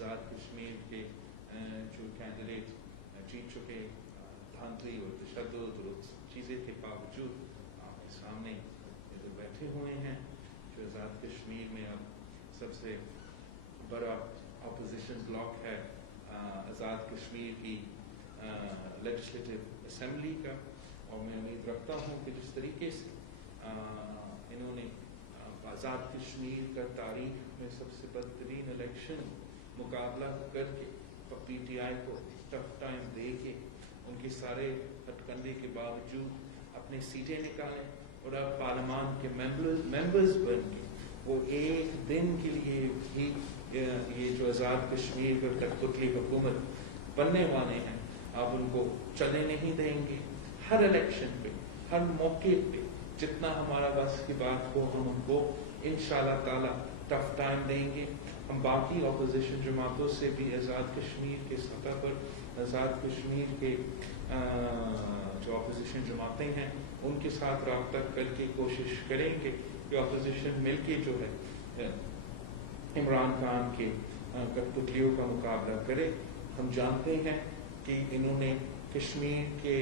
آزاد کشمیر کے جو کینڈیڈیٹ جیت چکے دھاندلی اور تشدد اور چیزیں کے باوجود آپ کے سامنے ادھر بیٹھے ہوئے ہیں. جو آزاد کشمیر میں اب سب سے بڑا اپوزیشن بلاک ہے آزاد کشمیر کی لیجسلیٹو اسمبلی کا, اور میں امید رکھتا ہوں کہ جس طریقے سے انہوں نے آزاد کشمیر کا تاریخ میں سب سے بدترین الیکشن مقابلہ کر کے پی ٹی آئی کو ٹف ٹائم دے کے ان کے سارے ہتھ کنڈے کے باوجود اپنے سیٹیں نکالیں اور اب پارلیمان کے ممبرز بن کے وہ ایک دن کے لیے بھی یہ جو آزاد کشمیر کا کٹپتلی حکومت بننے والے ہیں آپ ان کو چلنے نہیں دیں گے. ہر الیکشن پہ ہر موقع پہ جتنا ہمارا بس کی بات ہو ہم ان کو انشاءاللہ تعالی ٹف ٹائم دیں گے. ہم باقی اپوزیشن جماعتوں سے بھی آزاد کشمیر کے سطح پر آزاد کشمیر کے جو اپوزیشن جماعتیں ہیں ان کے ساتھ رابطہ کر کے کوشش کریں گے کہ اپوزیشن مل کے جو ہے عمران خان کے کٹپتلیوں کا مقابلہ کرے. ہم جانتے ہیں کہ انہوں نے کشمیر کے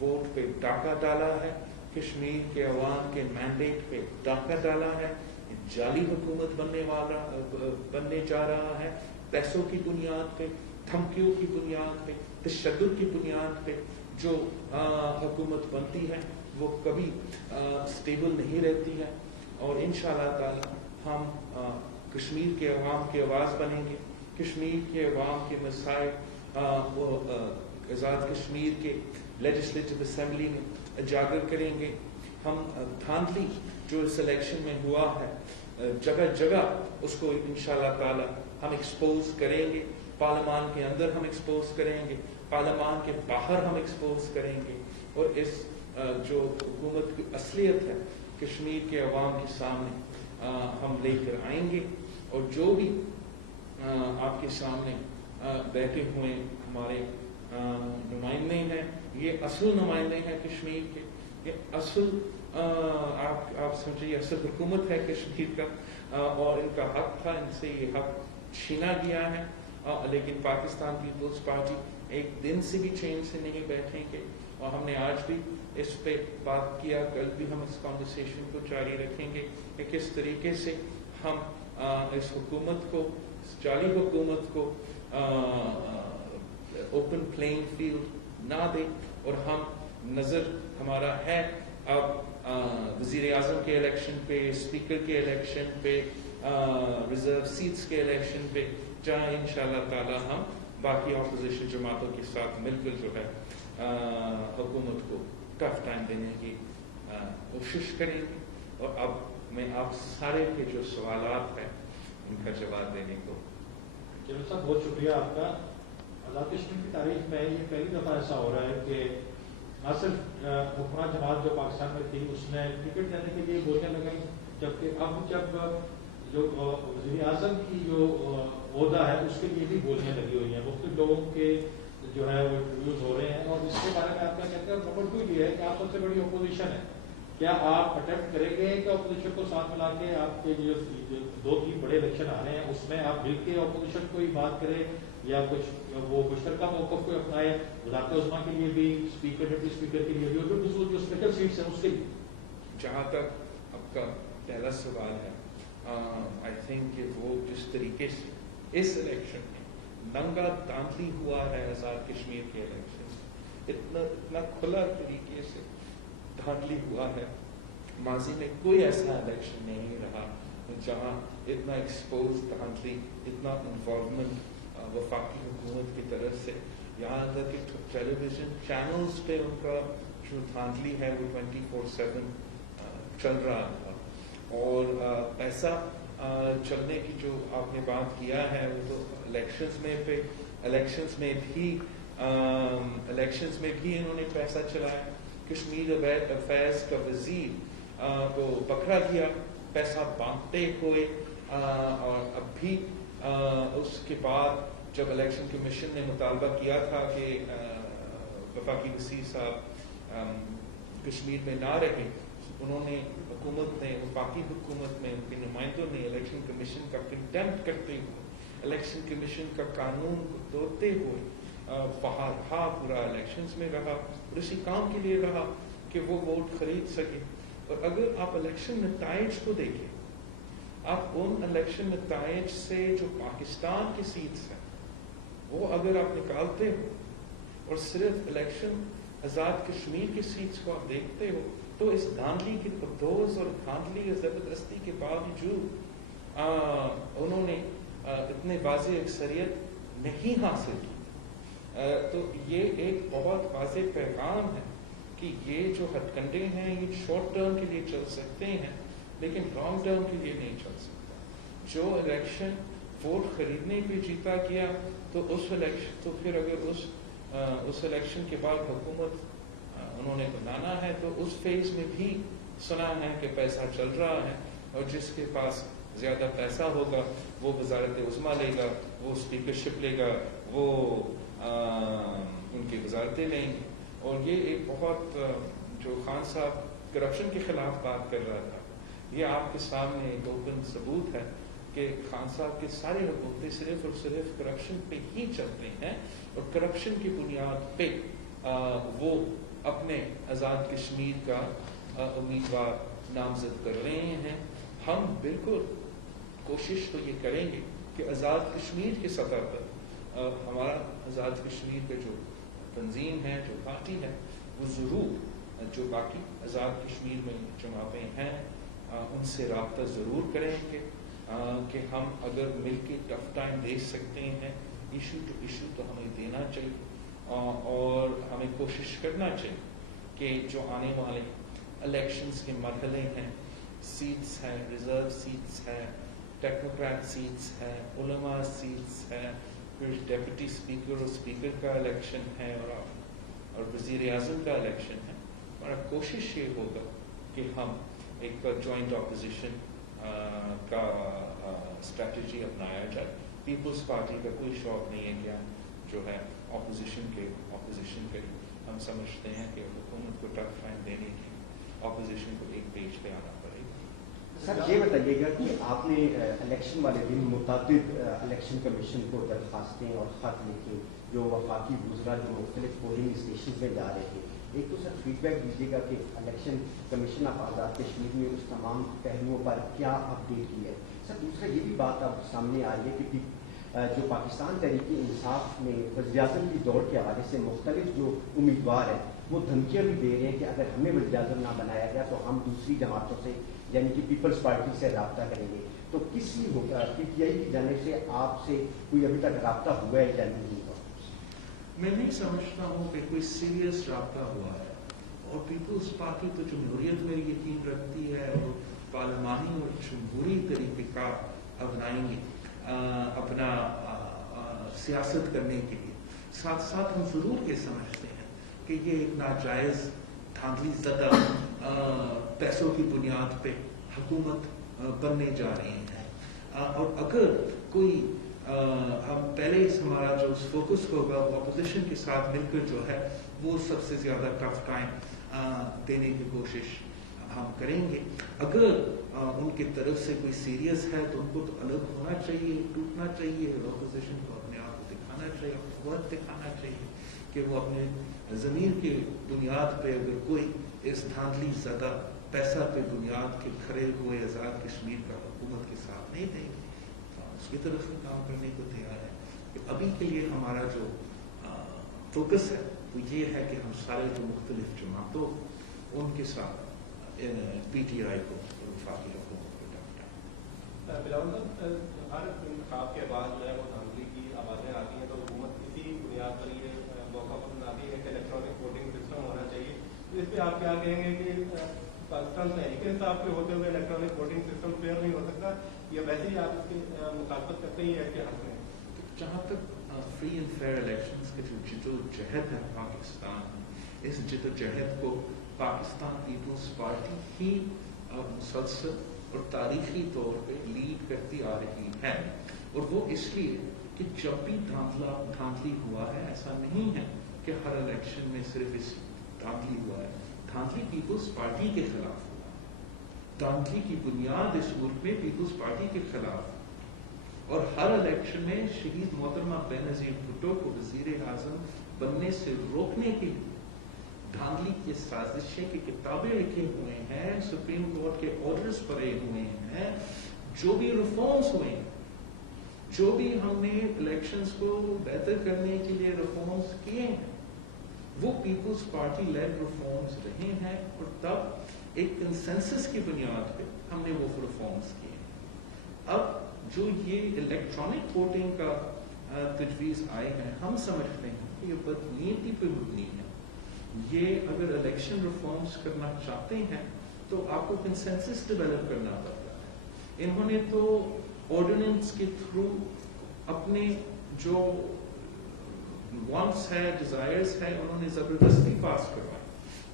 ووٹ پہ ڈاکہ ڈالا ہے, کشمیر کے عوام کے مینڈیٹ پہ ڈاکہ ڈالا ہے. جعلی حکومت بننے جا رہا ہے, پیسوں کی بنیاد پہ, دھمکیوں کی بنیاد پہ, تشدد کی بنیاد پہ. جو حکومت بنتی ہے وہ کبھی سٹیبل نہیں رہتی ہے, اور انشاءاللہ تعالی ہم کشمیر کے عوام کی آواز بنیں گے. کشمیر کے عوام کے مسائل آزاد کشمیر کے لیجسلیٹو اسمبلی میں اجاگر کریں گے. ہم دھاندلی جو اس الیکشن میں ہوا ہے جگہ جگہ اس کو انشاءاللہ تعالی ہم ایکسپوز کریں گے. پارلیمان کے اندر ہم ایکسپوز کریں گے, پارلیمان کے باہر ہم ایکسپوز کریں گے, اور اس جو حکومت کی اصلیت ہے کشمیر کے عوام کے سامنے ہم لے کر آئیں گے. اور جو بھی آپ کے سامنے بیٹھے ہوئے ہمارے نمائندے ہیں یہ اصل نمائندے ہیں کشمیر کے, یہ اصل آپ سمجھیے اصل حکومت ہے کشمیر کا, اور ان کا حق تھا, ان سے یہ حق چھینا گیا ہے. لیکن پاکستان پیپلز پارٹی ایک دن سے بھی چین سے نہیں بیٹھیں گے, اور ہم نے آج بھی اس پہ بات کیا, کل بھی ہم اس کانورسیشن کو جاری رکھیں گے کہ کس طریقے سے ہم اس حکومت کو, اس جعلی حکومت کو اوپن پلینگ فیلڈ نہ دیں. اور ہم نظر ہمارا ہے اب وزیر اعظم کے الیکشن پہ, اسپیکر کے الیکشن پہ, ریزرو سیٹس کے الیکشن پہ, جہاں انشاءاللہ تعالی ہم باقی اپوزیشن جماعتوں کے ساتھ مل کر جو ہے حکومت کو ٹف ٹائم دینے کی کوشش کریں گے. اور اب میں آپ سارے کے جو سوالات ہیں ان کا جواب دینے کو. جنرل صاحب بہت شکریہ آپ کا. آزاد کشمیر کی تاریخ میں یہ پہلی دفعہ ایسا ہو رہا ہے کہ نہ صرف حکمراں جماعت جو پاکستان میں تھی اس نے ٹکٹ دینے کے لیے بولنے لگیں, جبکہ اب جب جو وزیر اعظم کی جو عہدہ ہے اس کے لیے بھی بولنے لگی ہوئی ہیں. مختلف لوگوں کے جو ہے وہ انٹرویوز ہو رہے ہیں, اور اس کے بارے میں آپ کیا کہتے ہیں. نمبر 2 یہ ہے کہ آپ سب سے بڑی اپوزیشن ہے, کیا آپ اٹیمپٹ کریں گے کہ اپوزیشن کو ساتھ ملا کے آپ کے جو 2-3 بڑے الیکشن آ رہے ہیں اس میں آپ مل کے اپوزیشن کو ہی بات کریں, یا کچھ وہ مشترکہ موقف کو اپنائے وزارت عظمیٰ کے لیے بھی, اسپیکر ڈپٹی اسپیکر کے لیے بھی, اور جو اسپیکر سیٹس ہیں اس کے لیے. جہاں تک آپ کا پہلا سوال ہے, آئی تھنک کہ وہ جس طریقے سے اس الیکشن میں ننگا دھاندلی ہوا ہے آزاد کشمیر کے الیکشن, اتنا کھلا طریقے سے دھاندلی ہوا ہے, ماضی میں کوئی ایسا الیکشن نہیں رہا جہاں اتنا ایکسپوز دھاندلی, اتنا انوالومنٹ وفاقی حکومت کی طرف سے. یہاں تک کہ ٹیلی ویژن چینلز پہ ان کا جو دھاندلی ہے وہ 24/7 چل رہا تھا. اور ایسا چلنے کی جو آپ نے بات کیا ہے وہ تو الیکشنز میں بھی انہوں نے پیسہ چلایا. کشمیر افیئرز کا وزیر کو پکڑا گیا پیسہ بانٹتے ہوئے, اور اب بھی اس کے بعد جب الیکشن کمیشن نے مطالبہ کیا تھا کہ وفاقی وزیر صاحب کشمیر میں نہ رہیں, انہوں نے وفاقی حکومت میں ان کے نمائندوں نے الیکشن کمیشن کا کنٹیمپٹ کرتے ہوئے الیکشن کمیشن کا قانون کو توڑتے ہوئے رہا پورا الیکشنز میں رہا اور اسی کام کے لیے رہا کہ وہ ووٹ خرید سکے. اور اگر آپ الیکشن نتائج کو دیکھیں, آپ ان الیکشن نتائج سے جو پاکستان کی سیٹس ہیں وہ اگر آپ نکالتے ہو اور صرف الیکشن آزاد کشمیر کی سیٹس کو آپ دیکھتے ہو, تو اس دھاندلی کی پردوز اور دھاندلی اور زبردستی کے باوجود انہوں نے اتنے واضح اکثریت نہیں حاصل کی. تو یہ ایک بہت واضح پیغام ہے کہ یہ جو ہتھ کنڈے ہیں یہ شارٹ ٹرم کے لیے چل سکتے ہیں لیکن لانگ ٹرم کے لیے نہیں چل سکتا. جو الیکشن ووٹ خریدنے پہ جیتا گیا تو اس الیکشن تو پھر اگر اس الیکشن کے بعد حکومت انہوں نے بنانا ہے تو اس فیز میں بھی سنا ہے کہ پیسہ چل رہا ہے اور جس کے پاس زیادہ پیسہ ہوگا وہ وزارت عظمیٰ لے گا, وہ اسپیکرشپ لے گا, وہ ان کی وزارتیں لیں گے. اور یہ ایک بہت جو خان صاحب کرپشن کے خلاف بات کر رہا تھا, یہ آپ کے سامنے ایک اوپن ثبوت ہے کہ خان صاحب کے سارے حکومتیں صرف اور صرف کرپشن پہ ہی چلتے ہیں اور کرپشن کی بنیاد پہ وہ اپنے آزاد کشمیر کا امیدوار نامزد کر رہے ہیں. ہم بالکل کوشش تو یہ کریں گے کہ آزاد کشمیر کی سطح پر ہمارا آزاد کشمیر کا جو تنظیم ہے, جو پارٹی ہے, وہ ضرور جو باقی آزاد کشمیر میں جماعتیں ہیں ان سے رابطہ ضرور کریں گے کہ ہم اگر مل کے ٹف ٹائم دے سکتے ہیں, ایشو ٹو ایشو تو ہمیں دینا چاہیے اور ہمیں کوشش کرنا چاہیے کہ جو آنے والے الیکشنز کے مرحلے ہیں, سیٹس ہیں, ریزرو سیٹس ہیں, ٹیکنوکریٹ سیٹس ہیں, علماء سیٹس ہیں, پھر ڈیپٹی اسپیکر اور اسپیکر کا الیکشن ہے اور وزیر اعظم کا الیکشن ہے. ہمارا کوشش یہ ہوگا کہ ہم ایک جوائنٹ اپوزیشن کا اسٹریٹجی اپنایا جائے. پیپلز پارٹی کا کوئی شوق نہیں ہے کہ جو ہے اپوزیشن کریں. ہم سمجھتے ہیں کہ حکومت کو ٹف ٹائم دینے کی اپوزیشن کو ایک پیج پہ آنا پڑے گا. سر یہ بتائیے گا کہ آپ نے الیکشن والے دن متعدد الیکشن کمیشن کو درخواستیں اور خط لکھے جو وفاقی وزراء جو مختلف پولنگ اسٹیشن میں جا رہے تھے. ایک تو سر فیڈ بیک دیجیے گا کہ election commission of Azad Kashmir میں اس تمام پہلوؤں پر کیا اپڈیٹ کی ہے. سر دوسرا یہ بھی بات اب سامنے آ رہی ہے کہ جو پاکستان تحریک انصاف میں وزیر اعظم کی دوڑ کے حوالے سے مختلف جو امیدوار ہیں وہ دھمکیاں بھی دے رہے ہیں کہ اگر ہمیں وزیر اعظم نہ بنایا گیا تو ہم دوسری جماعتوں سے یعنی کہ پیپلز پارٹی سے رابطہ کریں گے. تو کس لیے ہوگا پی ٹی آئی کی جانب سے آپ سے کوئی ابھی تک رابطہ ہوا ہے یا نہیں ہوا؟ میں نہیں سمجھتا ہوں کہ کوئی سیریس رابطہ ہوا ہے. اور پیپلز پارٹی تو جمہوریت میں یقین رکھتی ہے اور پارلیمانی اور جمہوری طریقہ کار اپنائیں گے اپنا سیاست کرنے کے لیے. ساتھ ساتھ ہم ضرور یہ سمجھتے ہیں کہ یہ ایک ناجائز دھاندلی زدہ پیسوں کی بنیاد پہ حکومت بننے جا رہے ہیں. اور اگر کوئی ہم پہلے ہمارا جو فوکس ہوگا وہ اپوزیشن کے ساتھ مل کر جو ہے وہ سب سے زیادہ ٹف ٹائم دینے کی کوشش ہم کریں گے. اگر ان کی طرف سے کوئی سیریس ہے تو ان کو تو الگ ہونا چاہیے, ٹوٹنا چاہیے, اپوزیشن کو اپنے آپ کو دکھانا چاہیے, قوت دکھانا چاہیے کہ وہ اپنے ضمیر کی بنیاد پہ اگر کوئی اس دھاندلی زدہ پیسہ پہ بنیاد کے کھڑے ہوئے آزاد کشمیر کا حکومت کے ساتھ نہیں دیں گے تو اس کی طرف سے کام کرنے کو تیار ہے. کہ ابھی کے لیے ہمارا جو فوکس ہے وہ یہ ہے کہ ہم سارے جو مختلف جماعتوں ان کے ساتھ پی ٹی آئی کو وفاقی حکومت کو ڈانٹا. بلاول ہر انتخاب کے بعد جو ہے وہ دھاندلی کی آوازیں آتی ہیں تو حکومت کسی بنیاد پر یہ موقع پر بناتی ہے کہ الیکٹرانک ووٹنگ سسٹم ہونا چاہیے. تو اس پہ آپ کیا کہیں گے کہ پاکستان تحریک انصاف کے ہوتے ہوئے الیکٹرانک ووٹنگ سسٹم فیئر نہیں ہو سکتا یا ویسے ہی آپ اس کی مخالفت کرتے ہی ہے کہ حق میں؟ جہاں تک فری اینڈ فیئر الیکشنز کے جو جدوجہد ہے پاکستان میں, اس جدوجہد کو پاکستان پیپلز پارٹی ہی مسلسل اور تاریخی طور پہ لیڈ کرتی آ رہی ہے. اور وہ اس لیے کہ جب بھی دھاندلی ہوا ہے, ایسا نہیں ہے کہ ہر الیکشن میں صرف اس دھاندلی ہوا ہے. دھاندلی پیپلز پارٹی کے خلاف ہوا. دھاندلی کی بنیاد اس ملک میں پیپلز پارٹی کے خلاف. اور ہر الیکشن میں شہید محترمہ بینظیر بھٹو کو وزیر اعظم بننے سے روکنے کے لیے دھاندلی کی سازشیں کی کتابیں لکھے ہوئے ہیں, سپریم کورٹ کے آرڈرز پڑے ہوئے ہیں, جو بھی ریفارمز ہوئے ہیں, جو بھی ہم نے الیکشنز کو بہتر کرنے کے لیے ریفارمز کیے ہیں, وہ پیپلز پارٹی لیڈ ریفارمز رہے ہیں, اور تب ایک کنسنسس کی بنیاد پہ ہم نے وہ ریفارمز کیے ہیں. اب جو یہ الیکٹرانک ووٹنگ کا تجویز آئے ہیں, ہم سمجھتے ہیں کہ یہ بدنیتی پہ مبنی ہے. یہ اگر الیکشن ریفارمز کرنا چاہتے ہیں تو آپ کو کنسنسس ڈیولپ کرنا پڑتا ہے. انہوں نے تو آرڈیننس کے تھرو اپنے جو وانٹس ہے, ڈیزائرز ہے, انہوں نے زبردستی پاس کروائی,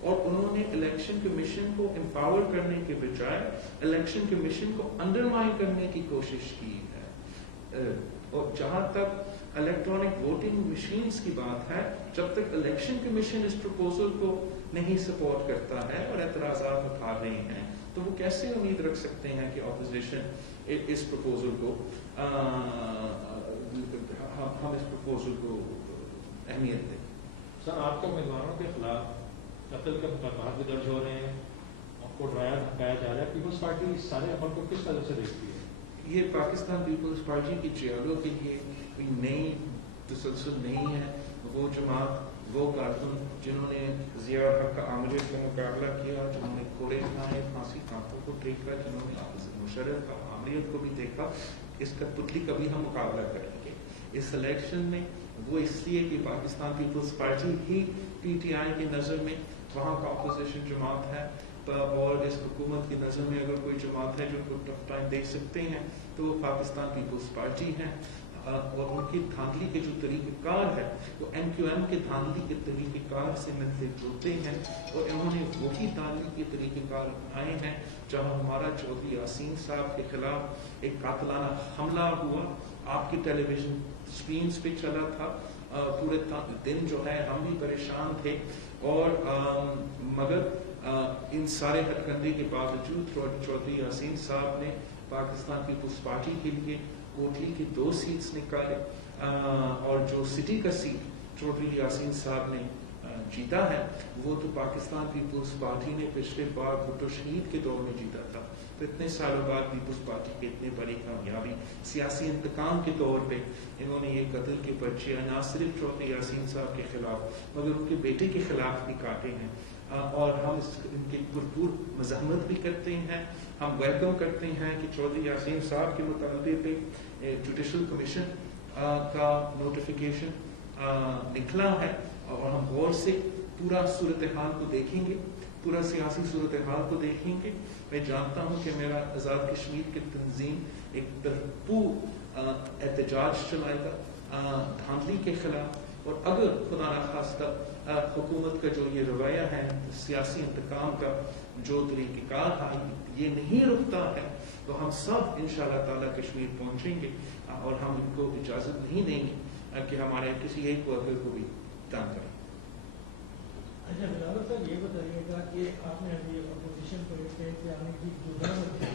اور انہوں نے الیکشن کمیشن کو امپاور کرنے کے بجائے الیکشن کمیشن کو انڈرمائن کرنے کی کوشش کی ہے. اور جہاں تک الیکٹرانک ووٹنگ مشینز کی بات ہے, جب تک الیکشن کمیشن اس پروپوزل کو نہیں سپورٹ کرتا ہے اور اعتراضات اٹھا رہے ہیں, تو وہ کیسے امید رکھ سکتے ہیں کہ اپوزیشن اس پروپوزل کو ہم اس پروپوزل کو اہمیت دیں. سر, آپ کے امیدواروں کے خلاف قتل کے مقدمات بھی درج ہو رہے ہیں, آپ کو ڈرایا دھمکایا جا رہا ہے, پیپلز پارٹی اس سارے عمل کو کس طرح سے دیکھتی ہے؟ یہ پاکستان پیپلز پارٹی کی جیالوں کے لیے کوئی نئی تسلسل نہیں ہے. وہ جماعت, وہ کارکن جنہوں نے ضیاء الحق کا عامریت کا مقابلہ کیا, جنہوں نے کوڑے کھائے, پھانسی کانٹوں کو دیکھا, جنہوں نے مشرف کا عامریت کو بھی دیکھا, اس کا پتلی کبھی ہم مقابلہ کریں گے اس الیکشن میں. وہ اس لیے کہ پاکستان پیپلز پارٹی ہی پی ٹی آئی کی نظر میں وہاں کا اپوزیشن جماعت ہے, اور اس حکومت کی نظر میں اگر کوئی جماعت ہے جو کو ٹف ٹائم دیکھ سکتے ہیں تو وہ پاکستان پیپلز پارٹی ہے. اور ان کی دھاندلی کے جو طریقہ کار ہے وہ ایم کیو ایم کے دھاندلی کے طریقہ کار سے ملتے جلتے ہیں, اور انہوں نے وہی دھاندلی کے طریقہ کار آئے ہیں. جہاں ہمارا چودھری یاسین صاحب کے خلاف ایک قاتلانہ حملہ ہوا, آپ کی ٹیلی ویژن اسکرینز پہ چلا تھا, پورے دن جو ہے ہم بھی پریشان تھے, اور مگر ان سارے ہتھ کنڈے کے باوجود چودھری یاسین صاحب نے پاکستان پیپلز پارٹی کے لیے کوٹلی کی 2 سیٹس نکالے, اور جو سٹی کا سیٹ چودھری یاسین صاحب نے جیتا ہے وہ تو پاکستان پیپلز پارٹی نے پچھلے بار بھٹو شہید کے دور میں جیتا تھا. تو اتنے سالوں بعد پیپلز پارٹی کی اتنی بڑی کامیابی سیاسی انتقام کے طور پہ انہوں نے یہ قتل کے پرچے نہ صرف چودھری یاسین صاحب کے خلاف مگر ان کے بیٹے کے خلاف بھی کاٹے ہیں, اور ہم ان کی بھرپور مزاحمت بھی کرتے ہیں. ہم ویلکم کرتے ہیں کہ چودھری یاسین صاحب کے مطالبے پہ جوڈیشل کمیشن کا نوٹیفیکیشن نکلا ہے, اور ہم غور سے پورا صورتحال کو دیکھیں گے, پورا سیاسی صورتحال کو دیکھیں گے. میں جانتا ہوں کہ میرا آزاد کشمیر کی تنظیم ایک بھرپور احتجاج چلائے گا دھاندلی کے خلاف, اور اگر خدا نخواستہ حکومت کا جو یہ رویہ ہے سیاسی انتقام کا جو طریقہ کار ہے یہ نہیں رکتا ہے, تو ہم سب انشاءاللہ تعالی کشمیر پہنچیں گے, اور ہم ان کو اجازت نہیں دیں گے کہ ہمارے کسی ایک ورکر کو بھی تنگ کریں. اچھا بلاول صاحب, یہ بتائیے گا کہ آپ نے ابھی اپوزیشن کو آنے کی جو دعوت ہے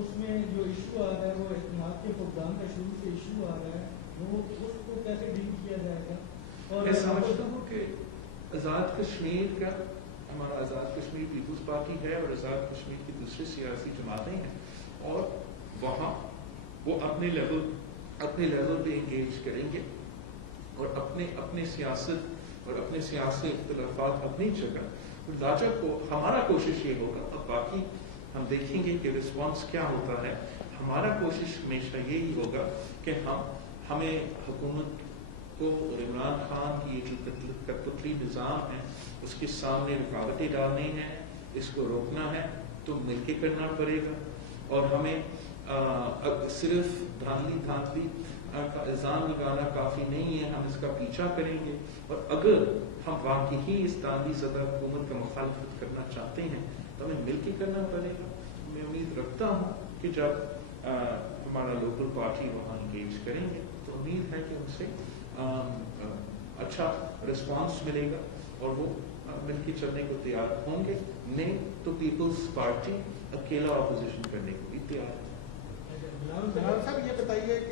اس میں جو ایشو آ رہا ہے وہ اعتماد کے فقدان کا شروع سے ایشو آ رہا ہے, وہ اس کو کیسے ڈیل کیا جائے گا؟ اور میں سمجھتا ہوں کہ آزاد کشمیر کا, ہمارا آزاد کشمیر پیپلز پارٹی ہے اور آزاد کشمیر کی دوسری سیاسی جماعتیں ہیں, اور وہاں وہ اپنے لیول پہ انگیج کریں گے, اور اپنے سیاست اور اپنے سیاسی اختلافات اپنی جگہ. لاجک کو ہمارا کوشش یہ ہوگا, اب باقی ہم دیکھیں گے کہ رسپانس کیا ہوتا ہے. ہمارا کوشش ہمیشہ یہی ہوگا کہ ہمیں حکومت کو اور عمران خان کی جو کٹپتلی نظام ہے اس کے سامنے رکاوٹیں ڈالنی ہیں, اس کو روکنا ہے تو مل کے کرنا پڑے گا. اور ہمیں صرف دھاندلی کا الزام لگانا کافی نہیں ہے, ہم اس کا پیچھا کریں گے, اور اگر ہم واقعی ہی اس دھاندلی زدہ حکومت کا مخالفت کرنا چاہتے ہیں تو ہمیں مل کے کرنا پڑے گا. میں امید رکھتا ہوں کہ جب ہمارا لوکل پارٹی وہاں انگیج کریں گے تو امید ہے کہ ان سے اچھا رسپانس ملے گا, اور وہ مل کے چلنے کو تیار ہوں گے. نہیں تو پیپلز پارٹی اکیلا اپوزیشن کرنے کو بھی تیار ہے. جناب صاحب یہ بتائیے کہ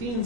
3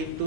1-2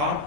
8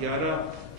11